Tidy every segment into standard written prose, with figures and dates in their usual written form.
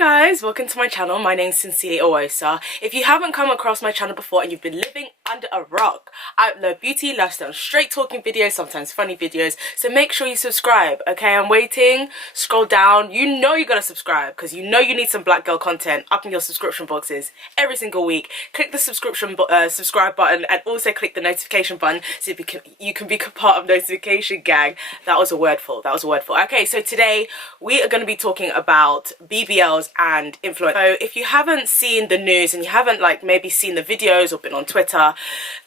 guys, welcome to my channel. My name is SincerelyOghosa. If you haven't come across my channel before and you've been living under a rock, I upload beauty, lifestyle, straight talking videos, sometimes funny videos, so make sure you subscribe, okay? I'm waiting. Scroll down. You know you gotta subscribe because you know you need some black girl content up in your subscription boxes every single week. Click the subscribe button and also click the notification button so you can be part of notification gang. That was a wordful. Okay, so today we are going to be talking about BBLs and influence. So if you haven't seen the news and you haven't maybe seen the videos or been on Twitter,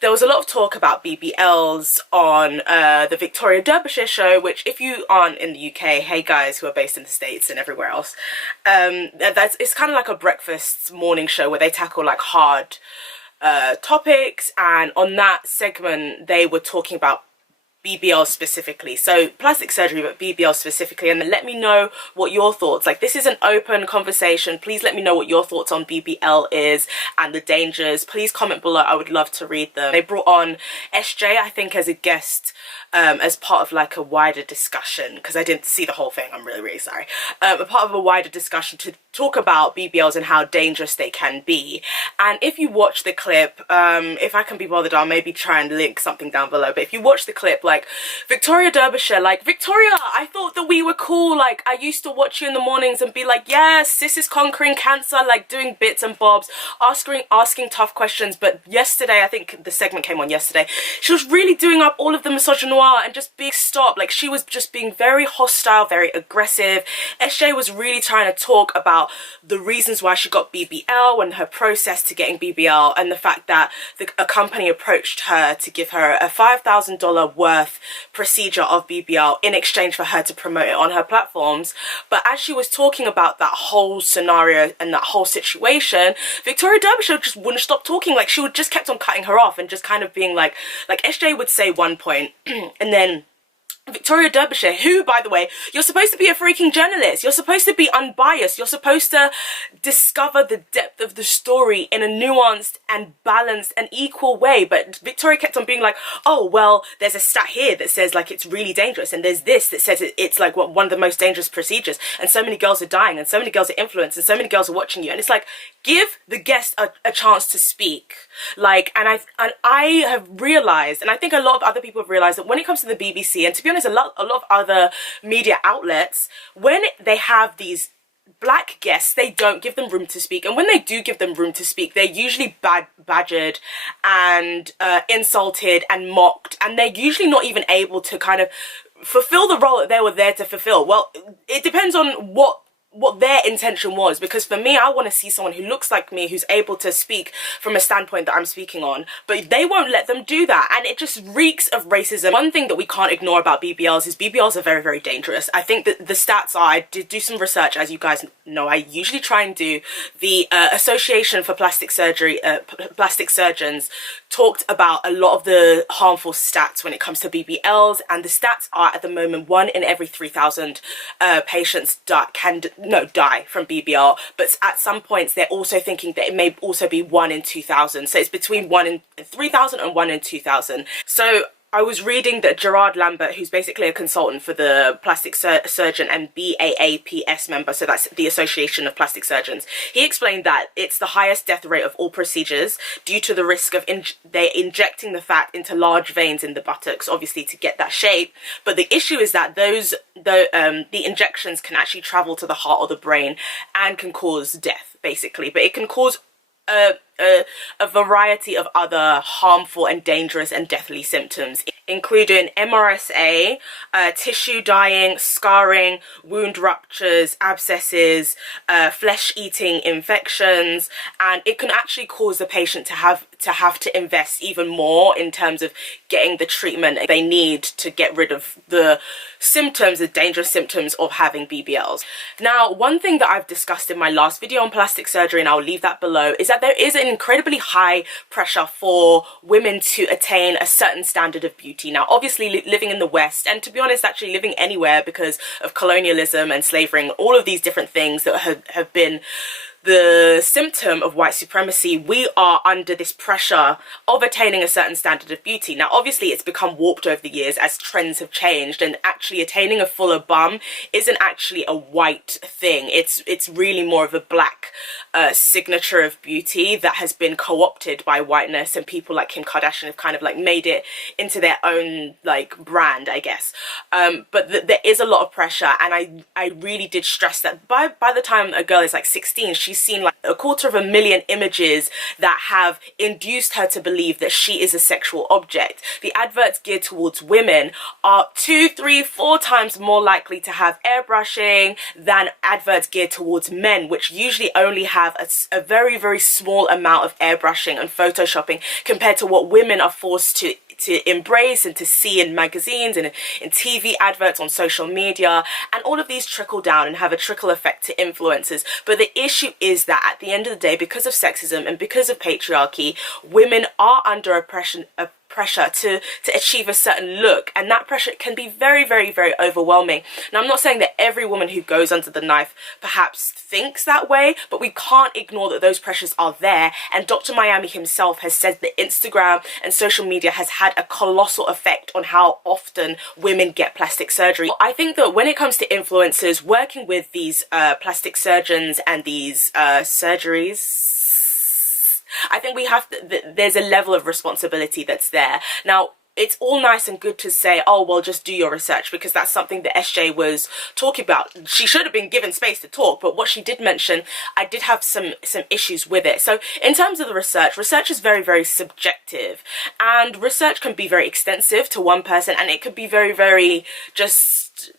there was a lot of talk about BBLs on the Victoria Derbyshire show, which if you aren't in the UK, hey guys who are based in the States and everywhere else, it's kind of like a breakfast morning show where they tackle like hard topics, and on that segment they were talking about BBL specifically, so plastic surgery but BBL specifically, and let me know what your thoughts, this is an open conversation. Please let me know what your thoughts on BBL is and the dangers. Please comment below, I would love to read them. They brought on SJ, I think, as a guest as part of a wider discussion, because I didn't see the whole thing, I'm really sorry, a part of a wider discussion to talk about BBLs and how dangerous they can be. And if you watch the clip, if I can be bothered, I'll maybe try and link something down below, but if you watch the clip, Victoria Derbyshire, Victoria, I thought that we were cool, I used to watch you in the mornings and be like, yes, sis is conquering cancer, doing bits and bobs, asking tough questions. But yesterday, I think the segment came on yesterday, she was really doing up all of the misogynoir and just being stopped. She was just being very hostile, very aggressive. SJ was really trying to talk about the reasons why she got BBL and her process to getting BBL, and the fact that a company approached her to give her a $5,000 worth procedure of BBL in exchange for her to promote it on her platforms. But as she was talking about that whole scenario and that whole situation, Victoria Derbyshire just wouldn't stop talking. She would just kept on cutting her off and just kind of being like SJ would say one point and then Victoria Derbyshire, who, by the way, you're supposed to be a freaking journalist, you're supposed to be unbiased, you're supposed to discover the depth of the story in a nuanced and balanced and equal way. But Victoria kept on being like, oh well, there's a stat here that says it's really dangerous, and there's this that says it's one of the most dangerous procedures, and so many girls are dying, and so many girls are influenced, and so many girls are watching you. And it's give the guest a chance to speak. And I have realized, and I think a lot of other people have realized, that when it comes to the BBC, and to be honest, a lot of other media outlets, when they have these black guests, they don't give them room to speak. And when they do give them room to speak, they're usually badgered and insulted and mocked, and they're usually not even able to kind of fulfill the role that they were there to fulfill. Well, it depends on what their intention was, because for me, I want to see someone who looks like me, who's able to speak from a standpoint that I'm speaking on, but they won't let them do that, and it just reeks of racism. One thing that we can't ignore about BBLs is BBLs are very dangerous. I think that the stats are, I did do some research, as you guys know, I usually try and do. The Association for Plastic Surgery, Plastic Surgeons talked about a lot of the harmful stats when it comes to BBLs, and the stats are, at the moment, 1 in every 3,000 patients die from BBL, but at some points they're also thinking that it may also be 1 in 2,000. So it's between 1 in 3,000 and 1 in 2,000. So I was reading that Gerard Lambert, who's basically a consultant for the plastic surgeon and BAAPS member, so that's the Association of Plastic Surgeons, he explained that it's the highest death rate of all procedures due to the risk of they're injecting the fat into large veins in the buttocks, obviously to get that shape. But the issue is that the injections can actually travel to the heart or the brain and can cause death, basically. But it can cause a variety of other harmful and dangerous and deathly symptoms, including MRSA, tissue dying, scarring, wound ruptures, abscesses, flesh-eating infections, and it can actually cause the patient to have to invest even more in terms of getting the treatment they need to get rid of the symptoms, the dangerous symptoms of having BBLs. Now, one thing that I've discussed in my last video on plastic surgery, and I'll leave that below, is that there is an incredibly high pressure for women to attain a certain standard of beauty. Now, obviously, living in the West, and to be honest, actually living anywhere because of colonialism and slavery and all of these different things that have been the symptom of white supremacy, we are under this pressure of attaining a certain standard of beauty. Now, obviously, it's become warped over the years as trends have changed, and actually attaining a fuller bum isn't actually a white thing. It's really more of a black signature of beauty that has been co-opted by whiteness, and people like Kim Kardashian have kind of like made it into their own like brand, I guess. But there is a lot of pressure, and I really did stress that by the time a girl is like 16, she's seen like 250,000 images that have induced her to believe that she is a sexual object. The adverts geared towards women are 2, 3, 4 times more likely to have airbrushing than adverts geared towards men, which usually only have a very, very small amount of airbrushing and photoshopping compared to what women are forced to embrace and to see in magazines and in TV adverts, on social media, and all of these trickle down and have a trickle effect to influencers. But the issue is that at the end of the day, because of sexism and because of patriarchy, women are under pressure to achieve a certain look, and that pressure can be very, very, very overwhelming. Now, I'm not saying that every woman who goes under the knife perhaps thinks that way, but we can't ignore that those pressures are there. And Dr. Miami himself has said that Instagram and social media has had a colossal effect on how often women get plastic surgery. I think that when it comes to influencers working with these plastic surgeons and these surgeries, I think we have to, there's a level of responsibility that's there. Now, it's all nice and good to say, oh, well, just do your research, because that's something that SJ was talking about. She should have been given space to talk, but what she did mention, I did have some issues with it. So in terms of the research is very, very subjective, and research can be very extensive to one person, and it could be very, very just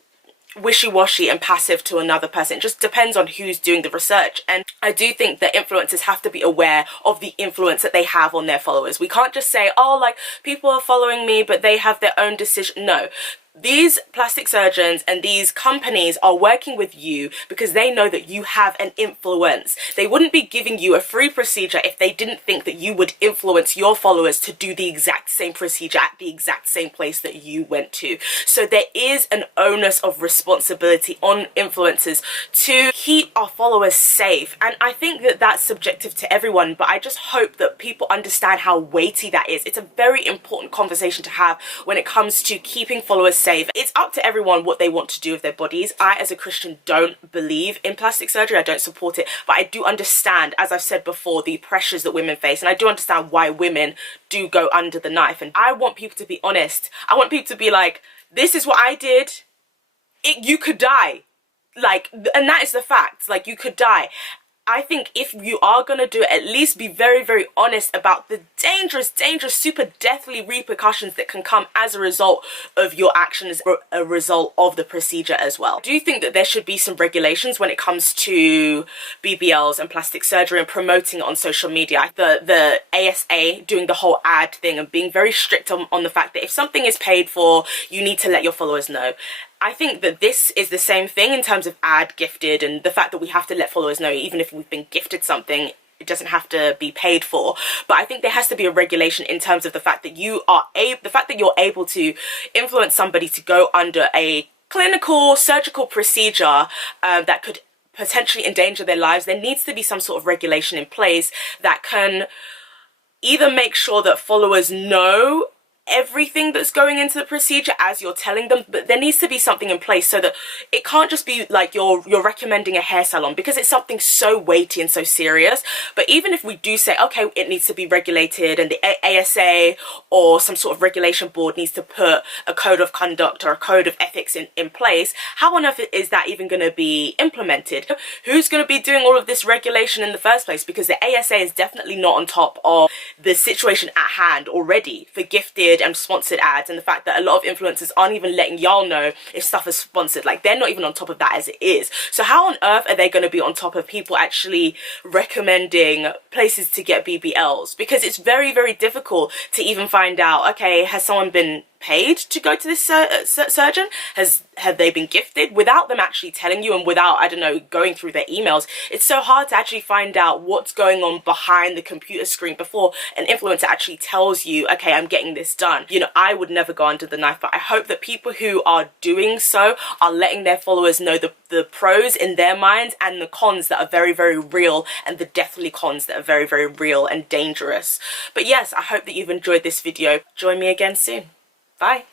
wishy-washy and passive to another person. It just depends on who's doing the research. And I do think that influencers have to be aware of the influence that they have on their followers. We can't just say, oh, like, people are following me but they have their own decision. No, these plastic surgeons and these companies are working with you because they know that you have an influence. They wouldn't be giving you a free procedure if they didn't think that you would influence your followers to do the exact same procedure at the exact same place that you went to. So there is an onus of responsibility on influencers to keep our followers safe. And I think that that's subjective to everyone, but I just hope that people understand how weighty that is. It's a very important conversation to have when it comes to keeping followers safe. It's up to everyone what they want to do with their bodies. I, as a Christian, don't believe in plastic surgery. I don't support it, but I do understand, as I've said before, the pressures that women face, and I do understand why women do go under the knife. And I want people to be honest. I want people to be like, this is what I did. You could die. Like, and that is the fact. Like, you could die. I think if you are going to do it, at least be very, very honest about the dangerous, super deathly repercussions that can come as a result of your actions, or a result of the procedure as well. I do think that there should be some regulations when it comes to BBLs and plastic surgery and promoting it on social media. The ASA doing the whole ad thing and being very strict on the fact that if something is paid for, you need to let your followers know. I think that this is the same thing in terms of ad gifted, and the fact that we have to let followers know even if we've been gifted something, it doesn't have to be paid for. But I think there has to be a regulation in terms of the fact that you're able to influence somebody to go under a clinical surgical procedure that could potentially endanger their lives. There needs to be some sort of regulation in place that can either make sure that followers know everything that's going into the procedure as you're telling them, but there needs to be something in place so that it can't just be like you're recommending a hair salon, because it's something so weighty and so serious. But even if we do say, okay, it needs to be regulated, and the ASA or some sort of regulation board needs to put a code of conduct or a code of ethics in place, how on earth is that even going to be implemented? Who's going to be doing all of this regulation in the first place? Because the ASA is definitely not on top of the situation at hand already for gifted and sponsored ads, and the fact that a lot of influencers aren't even letting y'all know if stuff is sponsored. Like, they're not even on top of that as it is. So how on earth are they going to be on top of people actually recommending places to get BBLs? Because it's very, very difficult to even find out, okay, has someone been paid to go to this surgeon? Have they been gifted without them actually telling you, and without, I don't know, going through their emails? It's so hard to actually find out what's going on behind the computer screen before an influencer actually tells you, okay, I'm getting this done. You know, I would never go under the knife, but I hope that people who are doing so are letting their followers know the pros in their minds and the cons that are very, very real, and the deathly cons that are very, very real and dangerous. But yes, I hope that you've enjoyed this video. Join me again soon. Bye.